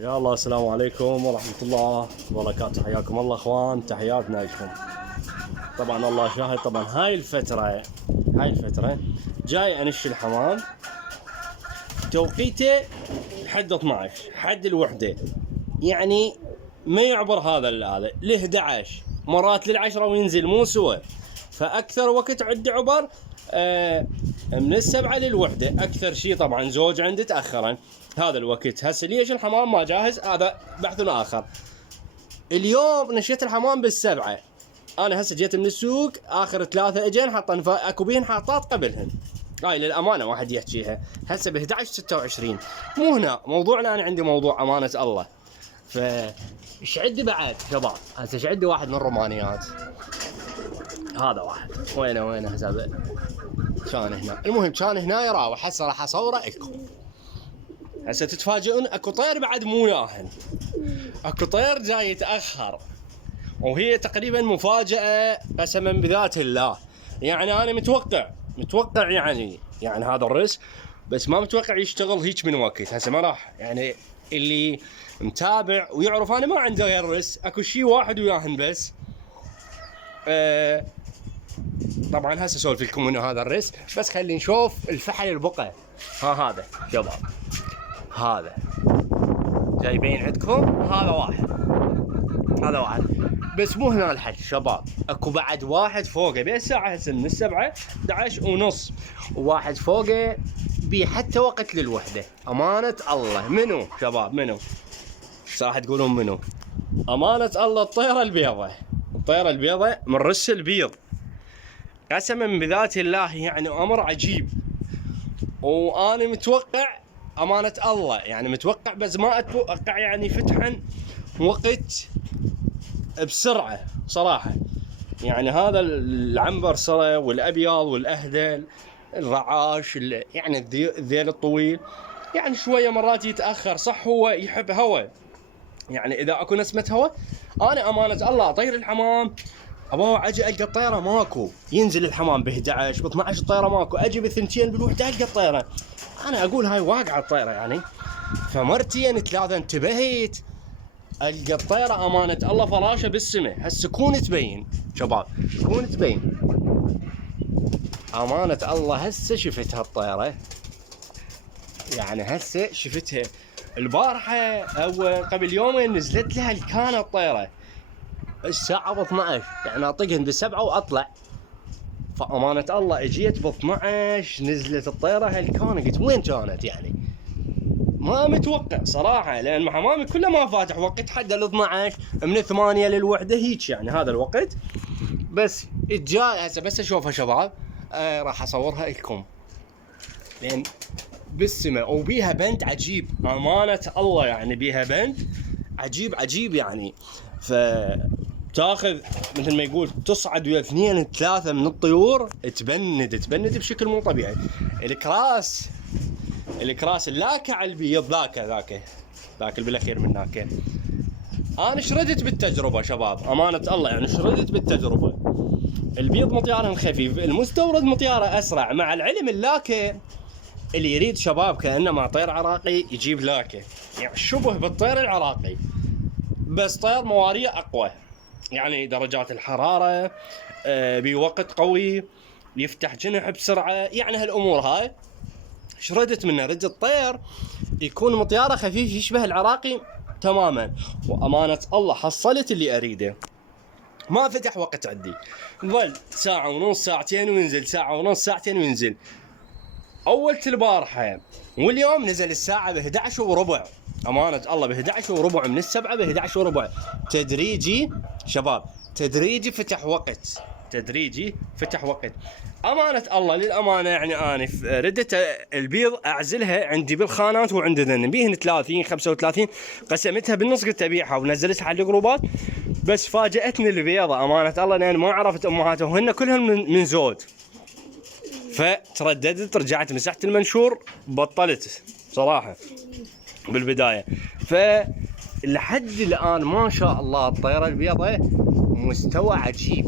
يا الله، السلام عليكم ورحمة الله وبركاته. حياكم الله اخوان، تحياتنا لكم. طبعا الله شاهد، طبعا هاي الفترة جاي انش الحمام، توقيته لحد 12 حد الوحدة، يعني ما يعبر هذا ل 11 مرات لل10 وينزل مو سوى. فاكثر وقت عندي عبر من 7 للوحدة اكثر شيء. طبعا زوج عندي تاخرا هذا الوقت. هسه ليش الحمام ما جاهز؟ هذا بحث اخر. اليوم نشيت الحمام بالسبعة، انا هسه جيت من السوق اخر 3 اجين حاطن اكو بيهن حاطات قبلهن. هاي للامانه واحد يحكيها. هسه ب 11/26 مو هنا موضوعنا، انا عندي موضوع امانه الله. ف ايش عندي بعد شباب؟ هسه ايش عندي؟ واحد من الرومانيات، هذا واحد وينه هسه كان هنا. المهم كان هنا يراوح، هسه راح اصوره لكم. هسه تتفاجئون اكو طير بعد مو ياهن، اكو طير جاي يتاخر، وهي تقريبا مفاجاه قسما بذات الله. يعني انا متوقع يعني هذا الرس، بس ما متوقع يشتغل هيك من وقت. هسه ما راح، يعني اللي متابع ويعرف انا ما عندي غير رس، اكو شيء واحد وياهن بس. طبعا هسه اسولف لكم انه هذا الرس، بس خلينا نشوف الفحل البقى. هذا شباب، هذا جايبين عندكم، هذا واحد بس مو هنا الحل شباب. اكو بعد واحد فوقه بالساعه هسه من 7 11:30، وواحد فوقه بي حتى وقت للوحده. امانه الله منو شباب؟ منو صراحه تقولون منو؟ امانه الله الطيره البيضة من رس البيض، قسما بذات الله يعني امر عجيب. وانا متوقع امانه الله، يعني متوقع بس ما اتوقع يعني فتحا وقت بسرعه صراحه. يعني هذا العنبر صرا والابيض والاهدل الرعاش يعني الذيل الطويل، يعني شويه مرات يتاخر. صح هو يحب هواء، يعني اذا اكو نسمه هواء انا امانه الله اطير الحمام. ابغى اجي القى الطيره ماكو، ينزل الحمام ب 11 ب 12 الطيره ماكو، اجي بالثنتين بالوحده القى الطيره. انا اقول هاي واقعه الطيره يعني. فمرتين 3 انتبهت القى الطيره امانه الله فراشه بالسماء. هالسكون تبين شباب، سكون تبين امانه الله. هسه شفت هالطيره، يعني هسه شفتها. البارحه او قبل يومين نزلت لها الكانه الطيره الساعه ب 12، يعني اطقهن ب7 واطلع. فامانه الله اجيت ب 12 نزلت الطيره هالكانه. قلت وين كانت؟ يعني ما متوقع صراحه، لان حمامي كله ما فاتح وقت حد ال 12 من 8 للوحده هيك، يعني هذا الوقت. بس الجاي هسه بس اشوفها شباب راح اصورها لكم، لان بالسماء وبيها بند عجيب امانه الله. يعني بيها بند عجيب يعني. ف تاخذ مثل ما يقول تصعد ويا 2 3 من الطيور، تبند بشكل مو طبيعي. الكراس اللاكع على البيض ذاك بالاخير من هناك. انا شردت بالتجربه شباب امانه الله، يعني شردت بالتجربه. البيض مطيارهم خفيف، المستورد مطياره اسرع. مع العلم اللاكه اللي يريد شباب كانه مع طير عراقي يجيب لاكه، يعني شبه بالطير العراقي بس طير مواريه اقوى، يعني درجات الحراره بوقت قوي، يفتح جنح بسرعه، يعني هالامور هاي شردت منه. رد الطير يكون مطياره خفيف يشبه العراقي تماما. وامانه الله حصلت اللي اريده، ما فتح وقت عندي، ظل ساعه ونص ساعتين وينزل، ساعه ونص ساعتين وينزل. اولت البارحه واليوم نزل الساعه ب 11 وربع. امانه الله ب 11 وربع، من 7 ب 11 وربع. تدريجي شباب، تدريجي فتح وقت. امانه الله للامانه، يعني انا ردت البيض اعزلها عندي بالخانات وعند ذن بيهن 30 35، قسمتها بالنص قلت ابيعها ونزلتها على الجروبات. بس فاجاتني البيضه امانه الله، لان ما عرفت امهاتهم وهن كلهم من زود. فترددت، رجعت مسحت المنشور، بطلت صراحه بالبدايه. فلحد الان ما شاء الله الطيره البيضاء مستوى عجيب،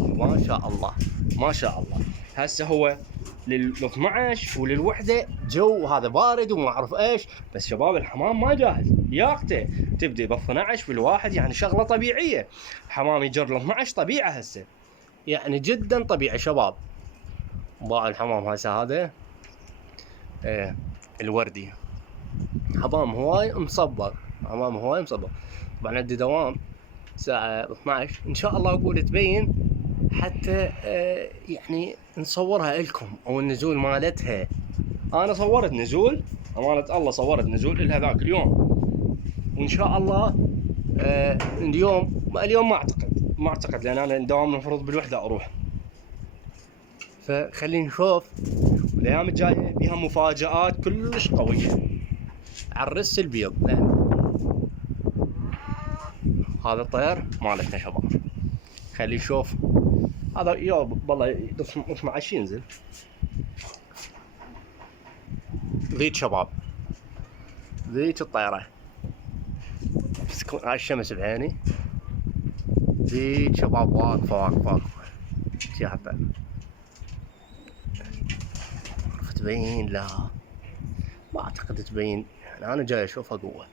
ما شاء الله. هسه هو لل 12 وللوحده جو هذا بارد وما اعرف ايش، بس شباب الحمام ما جاهز ياقته تبدي ب 12 بالواحد، يعني شغله طبيعيه. حمام يجر ل 12 طبيعه هسه، يعني جدا طبيعي شباب. باع الحمام هسه هذا الوردي، حمام هواي مصبر، حمام هواي مصبر. طبعا عندي دوام الساعة 12 ان شاء الله اقول تبين حتى يعني نصورها لكم او النزول مالتها. انا صورت نزول امانة الله، صورت نزول لها ذاك اليوم، وان شاء الله اليوم ما اعتقد لان انا الدوام المفروض بالوحدة اروح، فخلينا نشوف. الايام الجايه بيها مفاجآت كلش قويه على الرس البيض. هذا الطير مالتنا شباب، خلي نشوف. هذا والله 12 ينزل. ذيك شباب، ذيك الطيره بس تكون هاي الشمس بعيني. ذيك شباب واقفه شي حتى تبين. لا ما اعتقد تبين، يعني انا جاي اشوفها قوه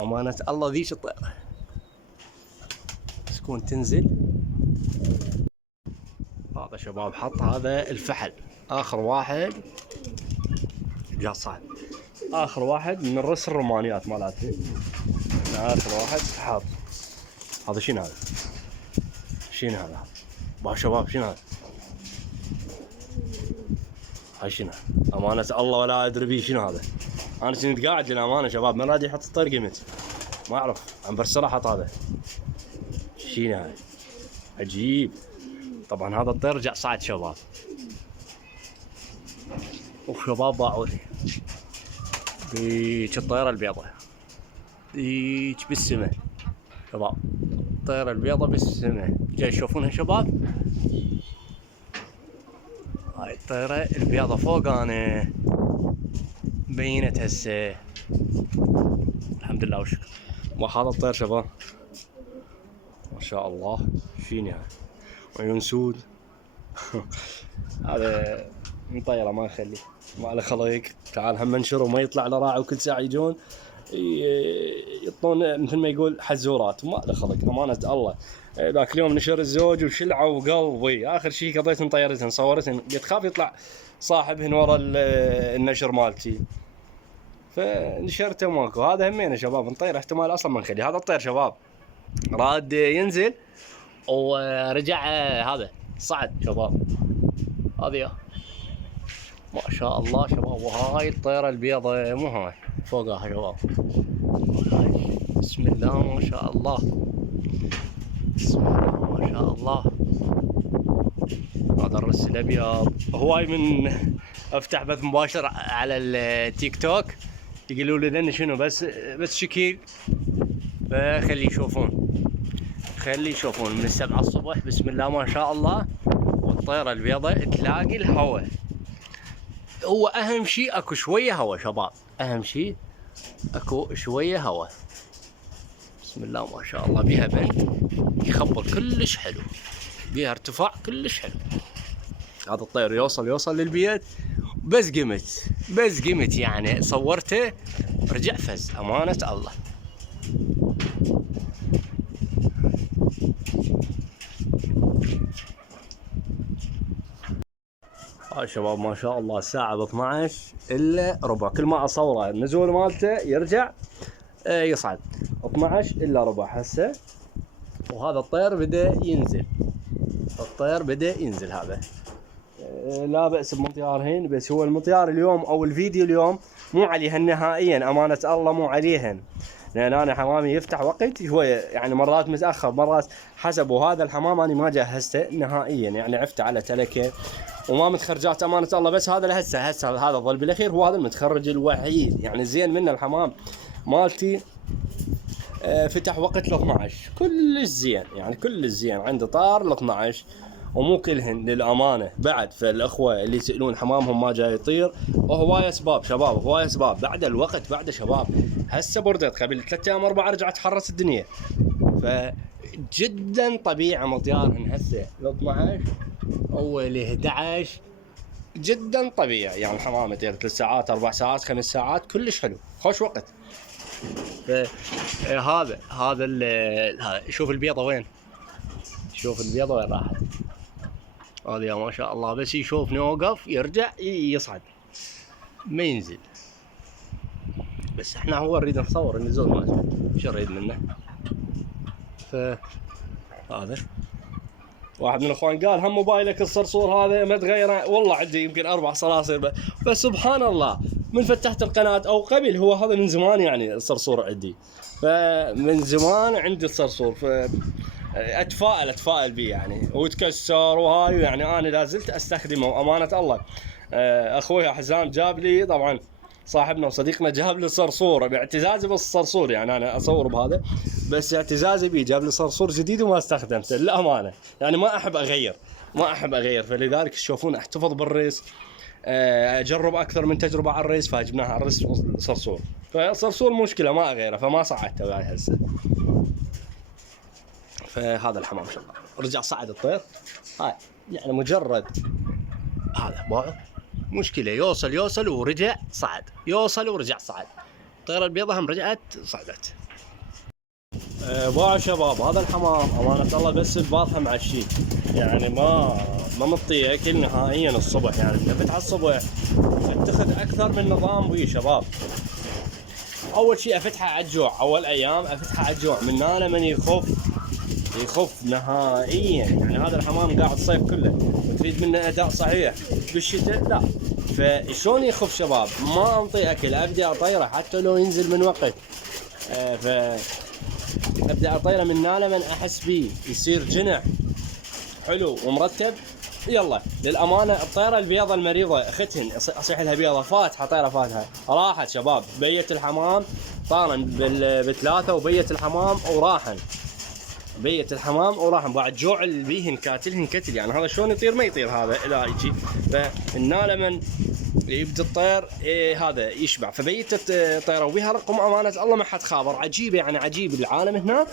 امانه الله. ذيك الطيره بس تكون تنزل. هذا شباب حط هذا الفحل اخر واحد جا صعد، اخر واحد من الرس الرومانيات مالاتي، اخر واحد حاط. هذا شنو هذا؟ شنو هذا؟ با شباب شنو هذا؟ هاي شنو؟ امانة الله ولا ادري بيه شنو هذا. انا كنت قاعد للامانة شباب من راد يحط الطير قمت ما اعرف، عم برسله حط هذا. شنو هاي؟ عجيب. طبعا هذا الطير رجع صعد شباب. وشباب باعوا لي ذيك الطيرة البيضة، ذيك بالسماء شباب، الطيرة البيضة بالسماء. جاي تشوفونها شباب؟ هاي الطيرة البيضة فوق انا بينت هسه الحمد لله وشكر. وهذا الطير شباب ما شاء الله شيني هاي، عيون سود. هذا مطيرة ما نخليه، ما له خليق. تعال هم ننشر وما يطلع له راعي، وكل ساعة يجون يطلون مثل ما يقول حزورات، ما له خلق امانة الله. ذاك اليوم نشر الزوج وشلعوا وقلبي، اخر شيء قضيت مطيرتهن صورتهن، قلت خاف يطلع صاحبهن ورا النشر مالتي فنشرته ماكو. هذا همينه شباب نطير، احتمال اصلا ما نخليه. هذا الطير شباب راد ينزل ورجع هذا صعد شباب. هذه ما شاء الله شباب. وهاي الطيرة البيضة مو هاي فوقها شباب، بسم الله ما شاء الله، بسم الله ما شاء الله. هذا الرس الابيض. هواي من افتح بث مباشر على التيك توك يقولوا لي لنا شنو بس شكيل، فخلي يشوفون، خلي يشوفون من 7 الصبح بسم الله ما شاء الله. والطيرة البيضاء تلاقي الهواء، هو اهم شيء اكو شوية هواء شباب، اهم شيء اكو شوية هواء. بسم الله ما شاء الله. بيها بند يخبر كلش حلو، بيها ارتفاع كلش حلو. هذا الطير يوصل للبيت بس قمت يعني صورته رجع فز امانة الله. هاي شباب ما شاء الله الساعة ب 12 الا ربع، كل ما اصوره النزول مالته يرجع يصعد 12 الا ربع هسه. وهذا الطير بدأ ينزل، الطير بدأ ينزل. هذا لا بأس بمطيارهن، بس هو المطيار اليوم او الفيديو اليوم مو عليهن نهائيا امانة الله، مو عليهن، لان انا حمامي يفتح وقت شوية يعني مرات متأخر مرات حسب. وهذا الحمام انا ما جهزته نهائيا، يعني عفته على تلكه وما متخرجات امانة الله. بس هذا لهسه هذا ظل بالاخير هو هذا المتخرج الوحيد، يعني زين منه الحمام مالتي فتح وقت ل 12 كلش زين، يعني كلش زين. عنده طار ل 12 ومو كلهن للامانه بعد. فالاخوه اللي يسالون حمامهم ما جاي يطير، وهواي اسباب شباب، هواي اسباب. بعد الوقت بعد شباب هسه بردت قبل 3 ايام 4 رجعت حرت الدنيا، فجدا طبيعه مطيارهن هسه ل 12 واللي 11 جدا طبيعي. يعني الحمام يطير 3 ساعات 4 ساعات 5 ساعات كلش حلو، خوش وقت. هذا هذا شوف البيضة وين، شوف البيضة وين راحت. هذا ما شاء الله بس يشوفني اوقف يرجع يصعد ما ينزل. بس احنا هو نريد نصور النزول مالته، شو نريد منه؟ هذا واحد من الاخوان قال هم موبايلك الصرصور هذا ما تغيره. والله عندي يمكن 4 صراصير بس سبحان الله من فتحت القناة او قبل هو هذا من زمان يعني الصرصور عندي، فمن زمان عندي الصرصور، اتفائل بيه يعني وتكسر وهاي يعني انا لا زلت استخدمه وامانة الله. اخوي حزام جاب لي طبعا صاحبنا وصديقنا جاب لي صرصور باعتزازي بالصرصور، يعني انا اصور بهذا بس اعتزازي بيه، جاب لي صرصور جديد وما استخدمته للامانه، يعني ما احب اغير فلذلك تشوفون احتفظ بالريس. اجرب اكثر من تجربه على الريس فجبناها على الريس صرصور، فالصرصور مشكله ما اغيره فما صعدته وياي هسه. فهذا الحمام شاء الله رجع صعد الطير هاي، يعني مجرد هذا باعه مشكلة يوصل ورجع صعد، يوصل ورجع صعد. الطيرة البيضة هم رجعت صعدت. باعوا شباب هذا الحمام امانة الله بس الباطها معشي، يعني ما مطيه اكل نهائيا الصبح، يعني تفت على الصبح اتخذ اكثر من نظام بيه شباب. اول شيء افتحه على الجوع، اول ايام افتحه على الجوع من هنا من يخف نهائيا. يعني هذا الحمام قاعد الصيف كله وتريد منه اداء صحيح بالشتاء لا، فشلون يخف شباب؟ ما انطي اكل، ابدا اطيره حتى لو ينزل من وقت، ابدا اطيره من هنا لمن احس بيه يصير جنح حلو ومرتب. يلا للامانه الطيره البيضه المريضه اختهن اصيح لها بيضه فاتحه، طيره فاتحه راحت شباب، بيت الحمام طارن بثلاثه وبيت الحمام وراحن بعد جوع بيهن كاتلهن كتل. يعني هذا شلون يطير ما يطير هذا لا يجي، فالنا لمن يبدا الطير هذا يشبع، فبيتت طيره وبيها رقم امانه الله ما حد خابر. عجيبه يعني عجيب العالم هنا،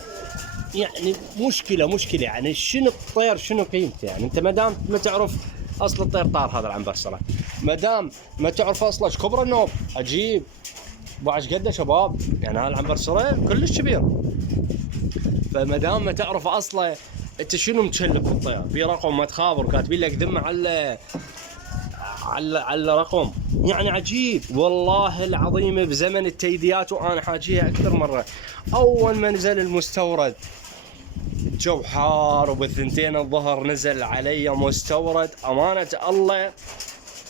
يعني مشكله يعني شنو الطير شنو قيمته؟ يعني انت ما دام ما تعرف اصل الطير طار هذا العنبرسره، ما دام ما تعرف اصله ايش كبر النوب عجيب بعش قده شباب، يعني هذا العنبرسره كلش كبير. فما دام ما تعرف اصله انت شنو متشلب بالطير، في رقم ما تخابر كاتبين لك ذمه على رقم، يعني عجيب والله العظيم. بزمن التيديات وانا حاجيها اكثر مره، اول ما نزل المستورد جو حار وبالثنتين الظهر نزل علي مستورد امانه الله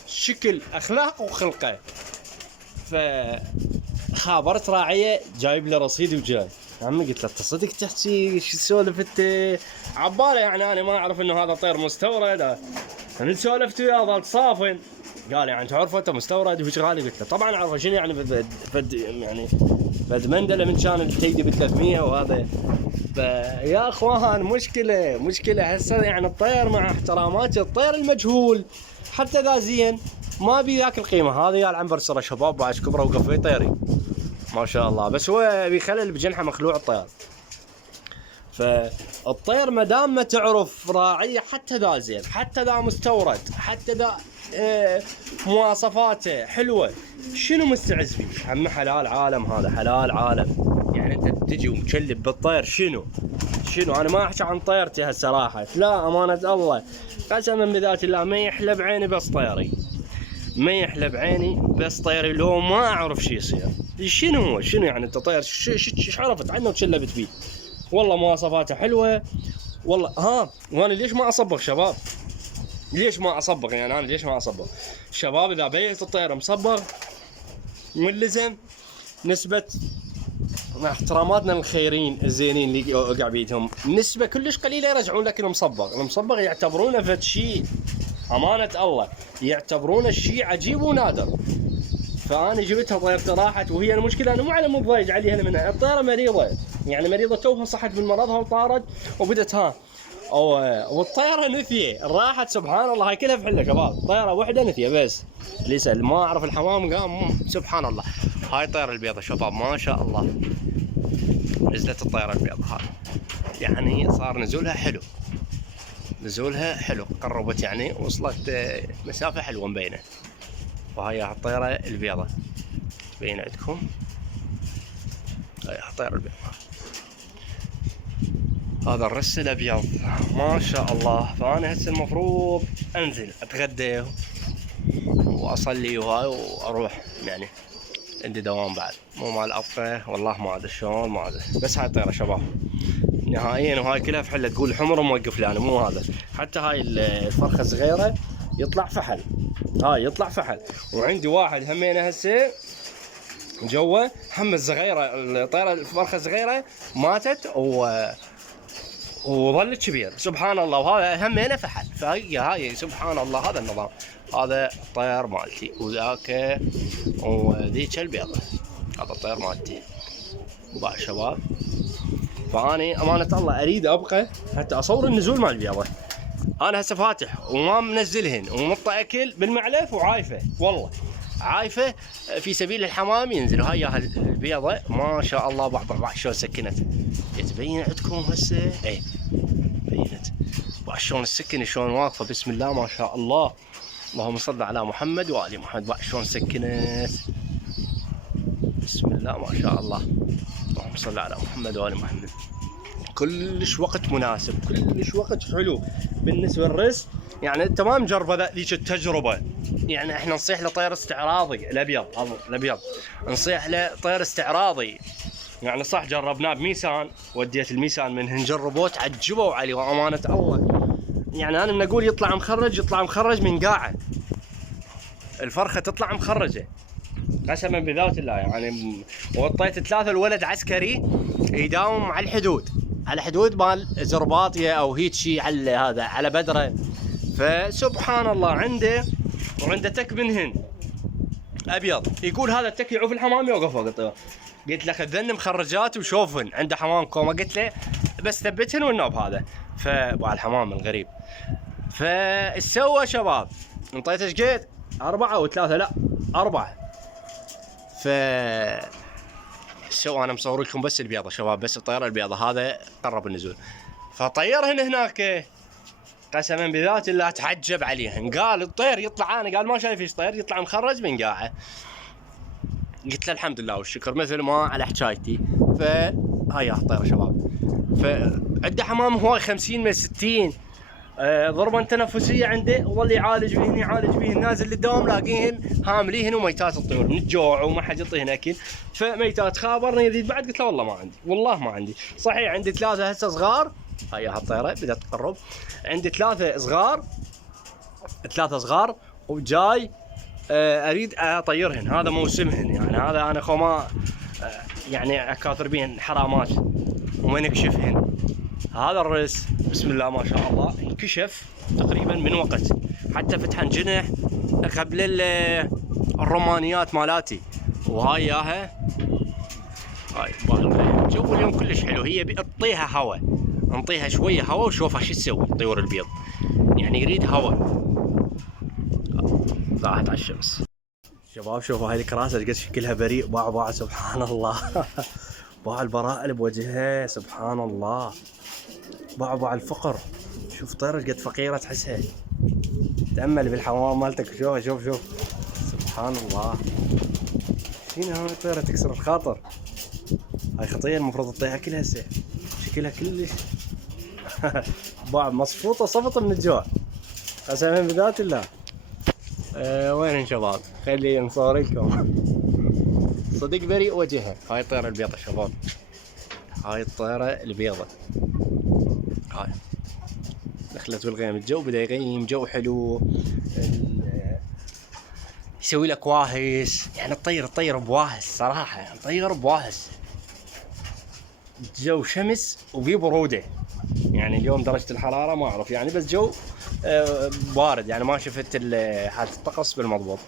شكل اخلاق وخلقه، فخابرت راعيه جايب لي رصيد وجاي عمي قلت له تصدق تحكي شو تسولف انت؟ عباله يعني انا ما اعرف انه هذا طير مستورد. انا سولفت وياه ظلت صافن، قال يعني تعرف انت مستورد وش غالي؟ قلت له طبعا اعرفه شنو يعني فد مندله من كان التيدي ب 300 وهذا. فيا اخوان مشكله هسه يعني الطير مع احتراماتي الطير المجهول حتى ذا زين ما بي ذاك القيمه. هذا يا العنبرسره شباب بعد كبره وقفي طيري ما شاء الله، بس هو بيخلل بجنحه مخلوع الطير. فالطير ما دام ما تعرف راعيه حتى ذا زين حتى ذا مستورد حتى ذا مواصفاته حلوه شنو مستعز فيه؟ هم حلال عالم، هذا حلال عالم. يعني انت تجي ومكلب بالطير شنو انا ما احكي عن طيرتي هسه راحت لا امانه الله قسما بذات الله ما يحلى بعيني بس طيري، ما يحلى بعيني بس طيري لو ما اعرف شو يصير. شنو يعني انت طير شو عرفت عنه وتشلبت فيه؟ والله مواصفاته حلوه والله. وانا ليش ما اصبغ شباب؟ يعني انا ليش ما اصبغ شباب؟ اذا بيت الطير مصبغ ملزم نسبه مع احتراماتنا للخيرين الزينين اللي وقع بيدهم نسبه كلش قليله يرجعون لك المصبغ يعتبرونه فد شيء امانه الله، يعتبرونه شيء عجيب ونادر. فانا جبتها طيرتها راحت، وهي المشكله انا مو على مضايج عليها منها الطيره مريضه، يعني مريضه توها صحت من مرضها وطارت وبدت والطيره نثيه راحت سبحان الله. هاي كلها بحله شباب، طيره واحده نثيه بس لسه ما اعرف الحمام قام سبحان الله. هاي الطيره البيضه شباب ما شاء الله نزلت الطيره البيضه هاي، يعني صار نزولها حلو نزولها حلو، قربت يعني، وصلت مسافة حلوة مبينة. وهاي الطيرة البيضة تبين عندكم، هاي الطيرة البيضة. هذا الرس الابيض ما شاء الله. فانا هسه المفروض انزل اتغدى واصلي وهاي واروح، يعني عندي دوام بعد، مو مال ابقى والله ما ادري شلون، ما ادري. بس هاي الطيرة شباب نهائيا، وهاي كلها فحله تقول حمر وموقف لي انا، مو هذا. حتى هاي الفرخه الصغيره يطلع فحل، هاي يطلع فحل. وعندي واحد همينه هسه جوا هم الصغيره، الطيره الفرخه الصغيره ماتت وظلت كبير سبحان الله، وهذا همينه فحل. فهي سبحان الله هذا النظام. هذا الطير مالتي، وذاك وذيك البيضه، هذا الطير مالتي. وبعد شباب فاني امانه الله اريد ابقى حتى اصور النزول مال البيضه. انا هسه فاتح وما منزلهن ومطه اكل بالمعلف وعايفه، والله عايفه في سبيل الحمام ينزلوا. هاي البيضه ما شاء الله بعض شلون سكنت، تبين عندكم هسه ايه بينت بعض شلون السكن، شلون واقفه بسم الله ما شاء الله. اللهم صل على محمد وآل محمد. بعض شلون سكنت بسم الله ما شاء الله. اللهم صل على محمد وآل محمد. كلش وقت مناسب، كلش وقت حلو بالنسبه للرس. يعني انت ما مجربه ذيك التجربه، يعني احنا نصيح له طير استعراضي الابيض، الابيض نصيح له طير استعراضي. يعني صح جربناه بميسان، وديت الميسان من نجربوه تعجبوا علي وامانه الله. يعني انا من اقول يطلع مخرج، يطلع مخرج من قاعه، الفرخه تطلع مخرجه قسما بذات الله. يعني وطيت 3 الولد عسكري يداوم على الحدود، على حدود مال زرباطيه او هيك شيء، على هذا على بدره. فسبحان الله وعنده تك منهن ابيض، يقول هذا التك يعوف الحمام يوقف وقت. قلت له خذن مخرجات وشوفن عنده حمام كوما، قلت له بس ثبتهن والنوب هذا. فبع الحمام الغريب فايش سوى شباب؟ انطيته ايش قد 4 و3 لا 4. ف سو انا مصور لكم بس البيضه شباب، بس الطياره البيضه هذا قرب النزول. فطيرهن هناك قسما بذات الله تعجب عليهن. قال الطير يطلع، انا قال ما شايف ايش طير يطلع مخرج من قاعه. قلت له الحمد لله والشكر مثل ما على حكايتي. فهاي الطيره شباب، فعنده حمام هواي 50 من 60 ضربه تنفسيه عنده، وظل يعالج بيهن يعالج بيهن. نازل للدوام لاقيهن هامليهن وميتات الطيور من الجوع وما حد يعطيهن اكل. فميتات خابرني يزيد بعد، قلت له والله ما عندي، والله ما عندي. صحيح عندي 3 هسه صغار، هاي هالطيره بدات تقرب. عندي 3 صغار، 3 صغار وجاي اريد اطيرهن، هذا موسمهن. يعني هذا انا خو يعني اكاثر بيهن حرامات وما نكشفهن. هذا الرس بسم الله ما شاء الله انكشف تقريبا من وقت، حتى فتحن جنح قبل الرومانيات مالاتي. وهاي ياها هاي جو اليوم كلش حلو. هي بتطيها هوا، نعطيها شويه هوا وشوفها شو تسوي. الطيور البيض يعني يريد هوا. راحت على الشمس شباب. شوفوا هاي الكراسه قد شكلها بريء، باع سبحان الله. باع البراءة اللي بوجهها سبحان الله، باع الفقر. شوف طيرة قد فقيرة تحسها. تأمل بالحمام مالتك، شوف سبحان الله. شنو هاي الطيرة تكسر الخاطر؟ هاي خطية المفروض تطيها كلها هسه، شكلها كلش باع مصفوطة صفطة من الجوع قسما بذات الله. وين شباب؟ خلي نصور لكم صدق بريء وجهها. هاي الطيرة البيضة شباب، هاي الطيرة البيضة. هاي دخلت بالغيم، الجو بدا يغيم، جو حلو، يسوي لك واهس. يعني الطير بواهس صراحة، الطير بواهس. جو شمس وفي برودة، يعني اليوم درجة الحرارة ما أعرف يعني، بس جو بارد. يعني ما شفت حالة الطقس بالمضبوط،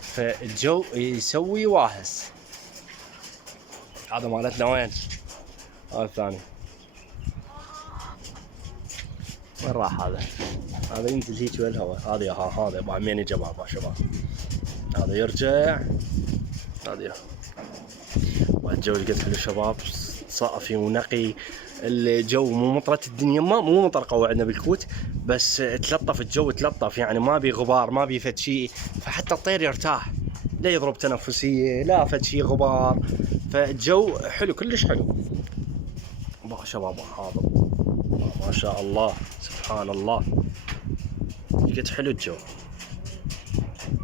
فالجو يسوي واهس. هذا مالتنا وين؟ هذا الثاني وين راح؟ هذا ينزل هيك بالهواء. هذا يبغى مين يجي بابا شباب، هذا يرجع. هذا والجو اللي قلت له شباب صافي ونقي. الجو مو مطرة الدنيا، مو مطر قوي عندنا بالكوت، بس تلطف الجو، تلطف يعني ما بي غبار ما بي فد شيء، فحتى الطير يرتاح، لا يضرب تنفسية لا فد شيء غبار، فالجو حلو كلش حلو. بقى شباب هذا ما شاء الله سبحان الله قد حلو الجو.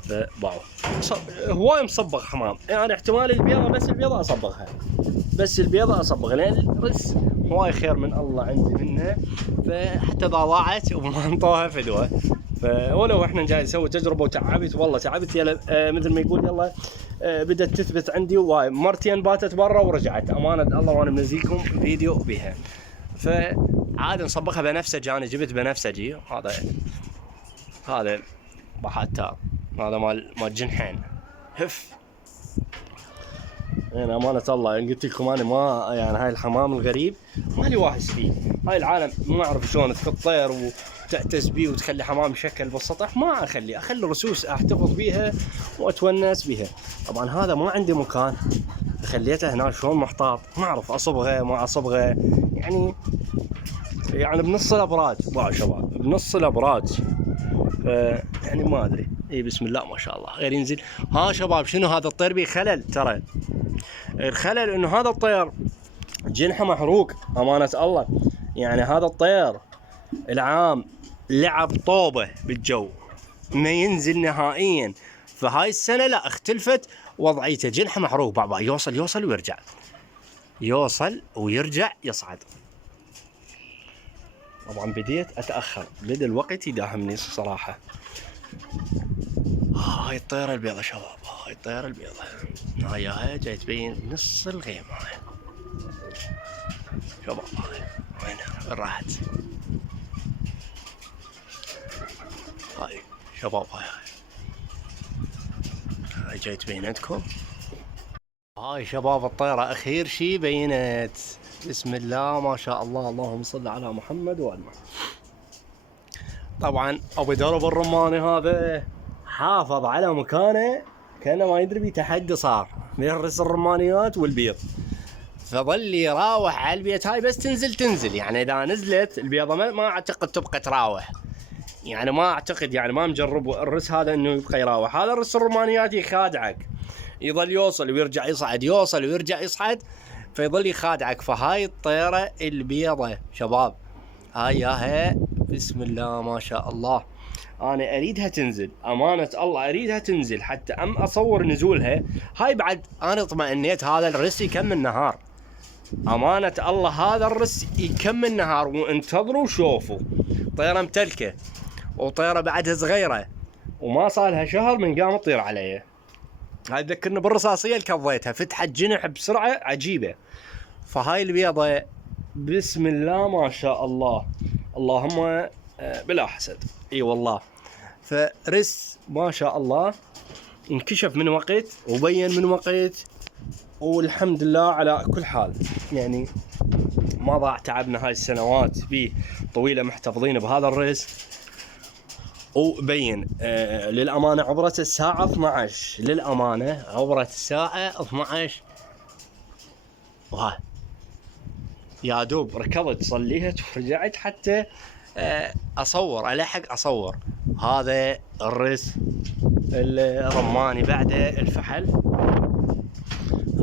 فباو هواي مصبغ حمام، يعني احتمال البيضة بس البيضة اصبغها، بس البيضة اصبغها، لان الرس هواي خير من الله عندي منها، فحتى اذا ضاعت وما انطوها فدوه. فولو احنا جاي نسوي تجربه وتعبت والله تعبت، يلا مثل ما يقول يلا بدت تثبت عندي، مرتين باتت برا ورجعت امانه الله، وانا منزلكم فيديو بها. فعاد نصبغها بنفسجي، انا جبت بنفسجي، هذا بحاتار، هذا مال جنحين هف. يعني امانه الله ان قلت لكم انا ما يعني هاي الحمام الغريب ما لي واحس فيه، هاي العالم ما اعرف شلون تحط طير وتعتز بيه وتخلي حمام يشكل بالسطح، ما اخلي رسوس احتفظ بيها واتونس بيها. طبعا هذا ما عندي مكان، خليته هنا شلون محطاط، ما اعرف اصبغه ما اصبغه، يعني بنص الابراج باع شباب، بنص الابراج، يعني ما ادري. اي بسم الله ما شاء الله غير ينزل. ها شباب شنو هذا الطير بيه خلل، ترى الخلل انه هذا الطير جنحه محروق امانه الله، يعني هذا الطير العام لعب طوبه بالجو ما ينزل نهائيا، فهاي السنه لا اختلفت وضعيته، جنحه محروق بعض يوصل ويرجع، يوصل ويرجع يصعد. طبعا بديت اتاخر، بدا الوقت يداهمني صراحه. هاي الطيره البيضة شباب، هاي الطيره البيضة، هاي جاي تبين نص الغيم، هاي شباب هاي وين راحت، هاي شباب هاي جاي تبين عندكم، هاي شباب الطيره اخير شي بينت، بسم الله ما شاء الله، اللهم صل على محمد وآل محمد. طبعا ابو درب الرماني هذا حافظ على مكانه كانه ما يدري بيتحدى، صار يهرس الرمانيات والبيض، فظل يراوح على البيت هاي، بس تنزل يعني اذا نزلت البيضه ما اعتقد تبقى تراوح، يعني ما اعتقد، يعني ما مجرب الرس هذا انه يبقى يراوح، هذا الرس الرمانيات يخادعك، يظل يوصل ويرجع يصعد، يوصل ويرجع يصعد، فيظل يخادعك. فهاي الطيره البيضه شباب هاي بسم الله ما شاء الله، انا اريدها تنزل امانه الله، اريدها تنزل حتى اصور نزولها. هاي بعد انا اطمئنيت هذا الرس يكمل نهار، امانه الله هذا الرس يكمل نهار، وانتظروا شوفوا طيره متلكه وطيره بعدها صغيره وما صار لها شهر من قام تطير علي. هاي تذكرني بالرصاصيه اللي كضيتها، فتحت جنح بسرعه عجيبه. فهاي البيضه بسم الله ما شاء الله، اللهم بلا حسد، اي والله. فرس ما شاء الله انكشف من وقت وبين من وقت، والحمد لله على كل حال، يعني ما ضاع تعبنا هاي السنوات به طويله محتفظين بهذا الرس، وبين للامانه عبرت الساعه 12، للامانه عبرت الساعه 12 وها يا دوب ركضت صليت ورجعت حتى اصور الحق اصور. هذا الرس الرماني بعده الفحل،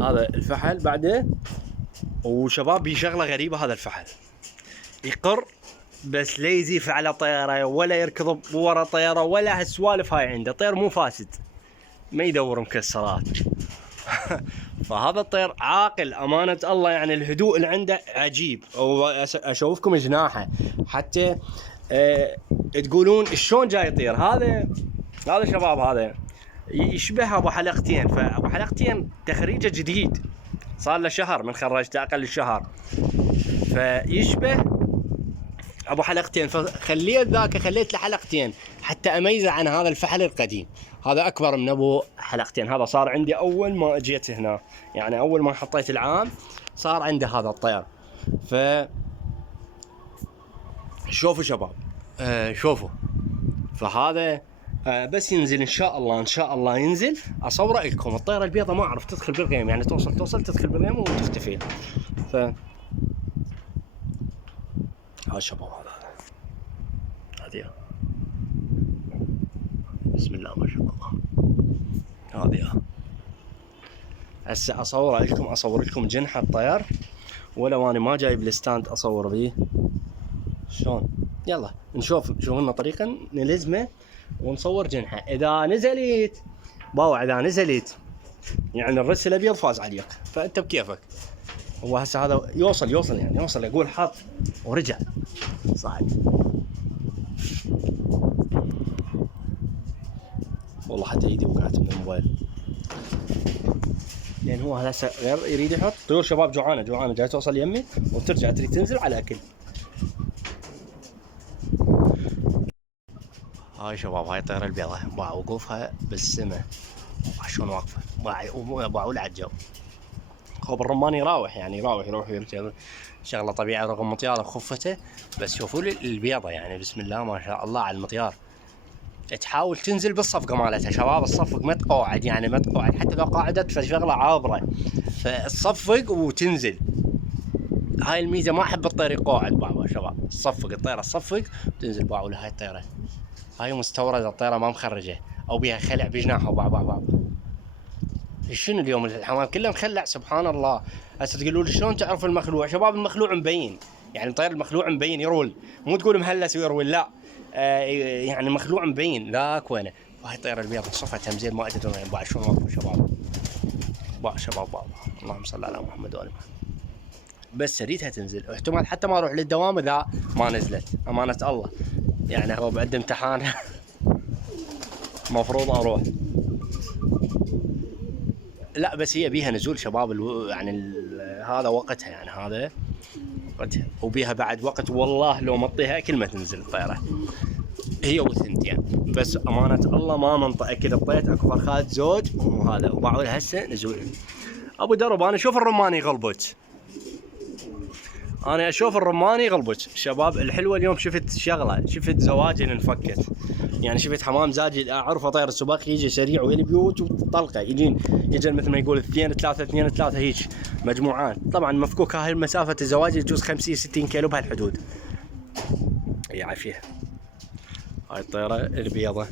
هذا الفحل بعده. وشباب بشغله غريبه، هذا الفحل يقر بس لا يزيف على طيره ولا يركض ورا طيره ولا هالسوالف هاي عنده، طير مو فاسد ما يدور مكسرات. فهذا الطير عاقل امانه الله، يعني الهدوء اللي عنده عجيب. واشوفكم جناحه حتى تقولون شلون جاي يطير. هذا شباب هذا يشبه ابو حلقتين، فابو حلقتين تخريجه جديد صار له شهر من خرجته، اقل شهر، فيشبه ابو حلقتين، فخليت ذاك خليت له حلقتين حتى اميزه عن هذا الفحل القديم. هذا اكبر من ابو حلقتين، هذا صار عندي اول ما اجيت هنا، يعني اول ما حطيت العام صار عنده هذا الطير. ف شوفوا شباب شوفوا، فهذا بس ينزل ان شاء الله ينزل اصوره لكم. الطيره البيضاء ما اعرف تدخل بالغيم، يعني توصل تدخل بالغيم وتختفي. ف ها شباب هذه بسم الله ما شاء الله. هذه هسه اصور لكم جنحة الطير، ولو انا ما جايب الستاند اصور بيه شلون. يلا نشوف لنا طريقة نلزمه ونصور جنحة. اذا نزلت باوع، اذا نزلت يعني الرس الابيض فاز عليك، فانت بكيفك. هو هسه هذا يوصل يعني يوصل يقول حط ورجع صعب. والله حتى ايدي وقعت من الموبايل، لان هو هسه غير يريد يحط. طيور شباب جوعانه جاي توصل يمي وترجع تريد تنزل على اكل. هاي شباب هاي الطيره البيضاء باع وقوفها بالسماء، شلون واقفه باعوا على الجو. خوب الرماني يراوح يروح ويرجع، شغله طبيعيه رغم مطياره خفته. بس شوفوا لي البيضه يعني بسم الله ما شاء الله على المطيار. تحاول تنزل بالصفقه مالتها شباب، الصفق ما تقعد يعني ما تقعد، حتى لو قاعدت فشغله عابره فتصفق وتنزل. هاي الميزه، ما احب الطير يقعد باعوا شباب. الصفق الطيره تصفق وتنزل باعوا لهاي الطيره. هاي مستورده الطيره ما مخرجه او بيها خلع بجناحه باع. شنو اليوم الحمام كله مخلع سبحان الله. هسه تقولوا لي شلون تعرف المخلوع؟ شباب المخلوع مبين، يعني الطير المخلوع مبين يرول، مو تقول مهلس ويرول لا، يعني مخلوع مبين لاك وينه. وهاي الطيره البيض صفها تمزيل ما ادري وين باع. شلون واقف شباب شباب اللهم صل على محمد وآل محمد. بس اريدها تنزل، احتمال حتى ما اروح للدوام اذا ما نزلت امانه الله. يعني هو بعد امتحان مفروض اروح. لا بس هي بيها نزول شباب يعني هذا وقتها، يعني هذا وقتها، وبيها بعد وقت. والله لو مطيها اكل ما تنزل الطيره هي والثنتين. بس امانه الله ما منطقه كذا طيت اكو فرخات زوج وهذا وباعوا لها هسه نزول. ابو درب انا اشوف الرماني غلبت، انا اشوف الرماني غلبت شباب. الحلوه اليوم شفت شغله، شفت زواجن انفكت، يعني شفت حمام زاجل اعرفه طير السباق يجي سريع ويلي بيوت وطلقه يجي مثل ما يقول 2 3 هيك مجموعات. طبعا مفكوك هاي المسافه الزواجل تجوز 50 60 كيلو بهالحدود. يعافيه. هاي الطيره البيضه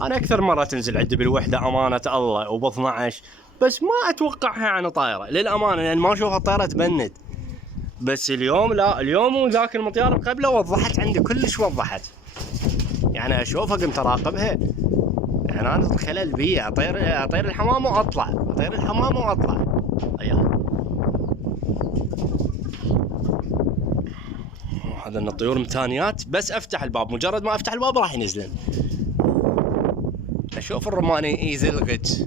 انا اكثر مره تنزل عندي بالوحده امانه الله وب 12، بس ما اتوقعها يعني طايره للامانه، لان ما اشوفها طيره تبند. بس اليوم لا، اليوم وذاك المطيار قبله وضحت عندي كلش وضحت، يعني اشوفها قمت اراقبها. يعني انا الخلل بي اطير الحمام واطلع ايوه. هذا من الطيور متانيات، بس افتح الباب مجرد ما افتح الباب راح ينزلن. اشوف الرماني يزلغج،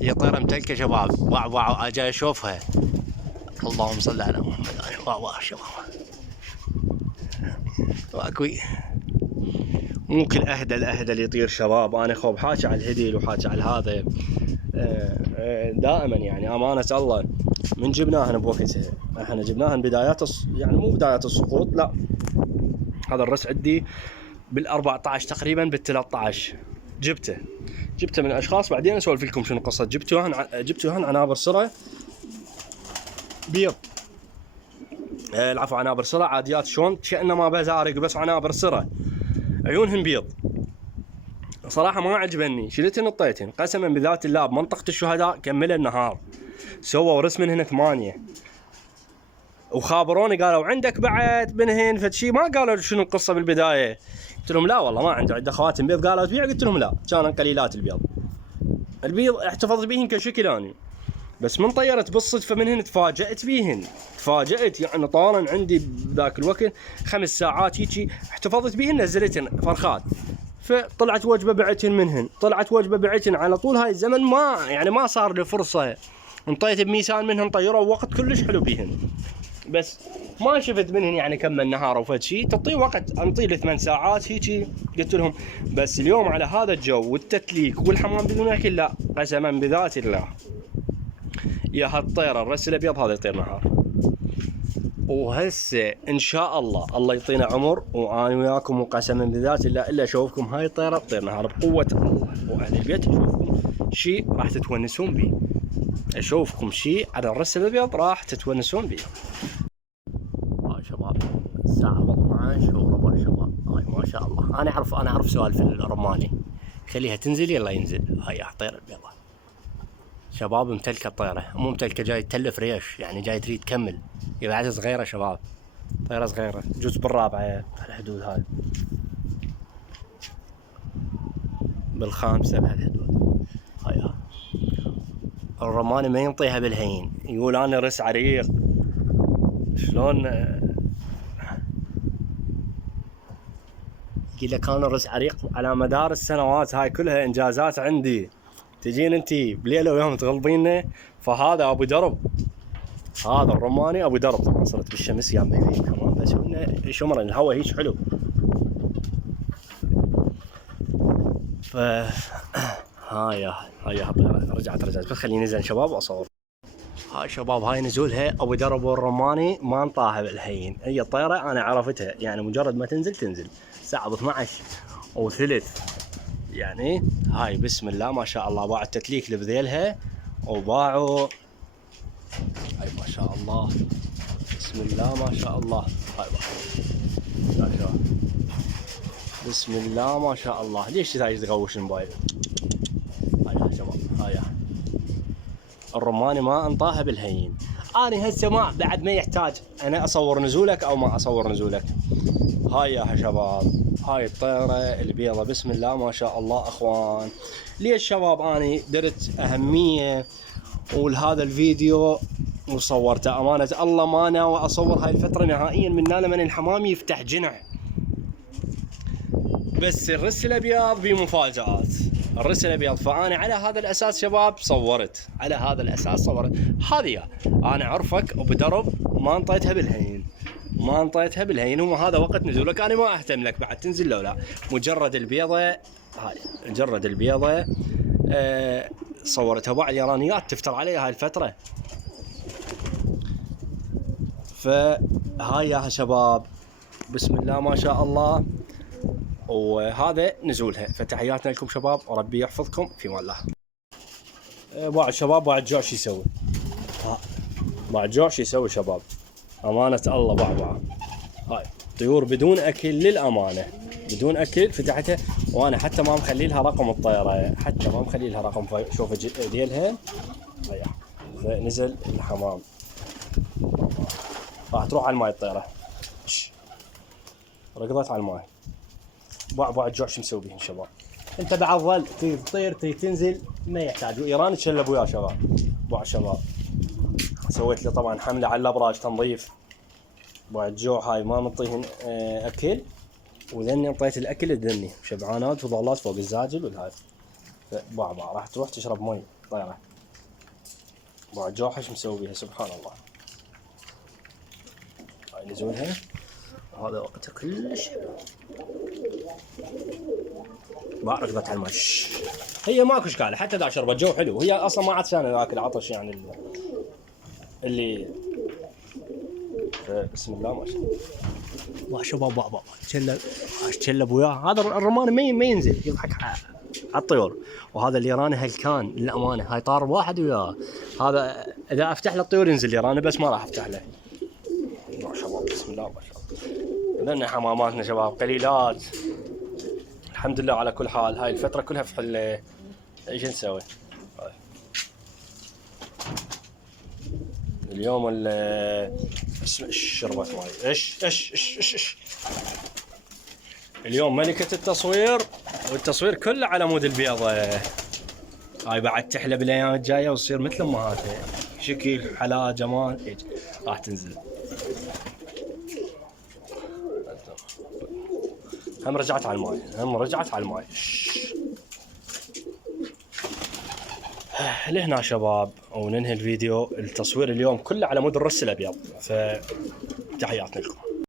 هي طيره متلكه شباب باع اجي اشوفها. اللهم صل على محمد. شباب واكوي ممكن الاهدى اللي يطير شباب. انا خوب حاكي على الهديل وحاكي على هذا دائما، يعني امانه الله من جبناهن بوقتها. احنا جبناهن بدايات يعني مو بدايات السقوط لا، هذا الرس عندي بال14 تقريبا بال13 جبته من اشخاص. بعدين اسولف لكم شنو قصه جبتوهن عنابر سرة بيض، العفو عنابر سرة عاديات شلون كأنما بزارق بس عنابر سرة عيونهم بيض. صراحة ما عجبني، شلتن نطيتن قسما بذات الله بمنطقة الشهداء كمل النهار. سووا رسم هنا 8 وخابروني قالوا عندك بعد بنهن فشي، ما قالوا شنو القصة بالبداية. قلت لهم لا والله ما عنده خواتم بيض. قالوا تبيع؟ قلت لهم لا، كانوا قليلات البيض احتفظت بيهن كشكل اني. بس من طيرت بالصدفة من هنا تفاجأت يعني طالا عندي بذاك الوقت 5 ساعات هيجي احتفظت بيهن نزلتن فرخات. فطلعت وجبة بعتن على طول. هاي الزمن ما صار لي فرصة انطيت بميسان منهن طيروا وقت كلش حلو بيهن، بس ما شفت منهن يعني كم النهار وفد شيء تطي وقت انطي ل 8 ساعات هيجي. قلت لهم بس اليوم على هذا الجو والتتليك والحمام بدون اكل لا، قسما بذات الله يا هالطيرة الرس الابيض هذا يطير نهار. وهسه ان شاء الله يعطينا عمر وانا وياكم وقسما بذات الله الا اشوفكم هاي الطيرة تطير نهار بقوة الله واهل البيت. اشوفكم شيء راح تتونسون به، اشوفكم شيء على الرس الابيض راح تتونسون به. شباب الساعة 12 وربع شباب. هاي ما شاء الله. انا اعرف سوالف الرماني. خليها تنزل يلا ينزل. هاي الطيرة البيضاء شباب ممتلكة الطيرة، مو ممتلكة جاي تلف ريش، يعني جاي تريد تكمل. هي بعد صغيرة شباب، طيرة صغيرة جزء بالرابعة بهالحدود، هاي بالخامسة بهالحدود. هاي الرماني ما ينطيها بالهين، يقول انا رس عريق. شلون يقول لك انا رس عريق على مدار السنوات هاي كلها انجازات عندي، تجين انتي بليله ويوم تغلبيننا. فهذا ابو درب، هذا الرماني ابو درب. طبعا صرت بالشمس يا ما في كمان، بس هو شمر الهواء هيك حلو. ف هاي رجعت بس خليني نزل شباب واصور. هاي شباب هاي نزولها ابو درب والرماني ما انطاها بالهين. هي الطيره انا عرفتها، يعني مجرد ما تنزل الساعه 12 وثلث يعني. هاي بسم الله ما شاء الله، باعوا التتليك لبذيلها وباعوا. هاي ما شاء الله بسم الله ما شاء الله. هاي ما شاء الله بسم الله ما شاء الله. ليش تغوش الموبايل؟ هاي يا شباب هاي الرماني ما انطاها بالهين. انا هسه ما بعد ما يحتاج انا اصور نزولك او ما اصور نزولك. هاي يا شباب هاي الطيرة البيضة بسم الله ما شاء الله اخوان. ليش شباب اني درت اهمية ولهذا الفيديو وصورته؟ امانة الله ما ناوي اصور هاي الفترة نهائيا من هنا من الحمام يفتح جنح. بس الرس الابيض بمفاجآت، الرس الابيض. فانا على هذا الاساس شباب صورت، على هذا الاساس صورت. هذه انا عرفك ابو درب ما انطيتها بالهين، ما انطيتها بالهين. وهذا وقت نزولك انا ما اهتم لك بعد تنزل لو لا. مجرد البيضه هاي، مجرد البيضه صورتها. بعض اليرانيات تفتر عليها هاي الفتره. فهاي يا شباب بسم الله ما شاء الله. وهذا نزولها. فتحياتنا لكم شباب وربي يحفظكم في امان الله. بعد شباب بعد جوع شو يسوي؟ بعد جوع شو يسوي شباب؟ امانه الله بعض هاي طيور بدون اكل للامانه، بدون اكل. فتحتها وانا حتى ما مخلي لها رقم الطياره، حتى ما مخلي لها رقم. شوف ديلها هيا. فنزل الحمام راح تروح على الماي الطيره. ركضت على الماي. بعد جوع شو مسوي بهم شباب؟ انت بعد ظل تطير تنزل ما يحتاج. ايران تشلب وياه شباب. بعد شباب سويت له طبعا حمله على الابراج تنظيف. بعد جوع هاي ما منطيهن اكل، وذني انطيت الاكل الذني شبعانات وظلات فوق الزاجل والهاي. بعد راح تروح تشرب مي طيره. بعد جوع ايش مسوي بيها سبحان الله. هاي نزولها وهذا وقتها كلش حلو. ما ركضت على الماء. هي ماكو اشكال حتى اذا شربت جو حلو. هي اصلا ما عطشانه ذاك العطش يعني اللي بسم الله ما شاء الله. ما شباب بابا تشلب وياه. هذا الرمان ما ينزل يضحك على الطيور. وهذا اليراني هلكان للامانه. هاي طار واحد وياه. هذا اذا افتح له الطيور ينزل اليراني، بس ما راح افتح له. ما شاء الله بسم الله ما شاء الله. لنا حماماتنا شباب قليلات الحمد لله. على كل حال هاي الفتره كلها في حل. ايش نسوي اليوم؟ شربت ماي. ايش اليوم ملكة التصوير، والتصوير كله على مود البيضة. هاي بعد تحلى بالايام الجايه وتصير مثل امهاتها، شكل حلا جمال هيك راح تنزل. هم رجعت على الماي. لهنا شباب وننهي الفيديو. التصوير اليوم كله على مود الرس الابيض. فتحياتنا لكم.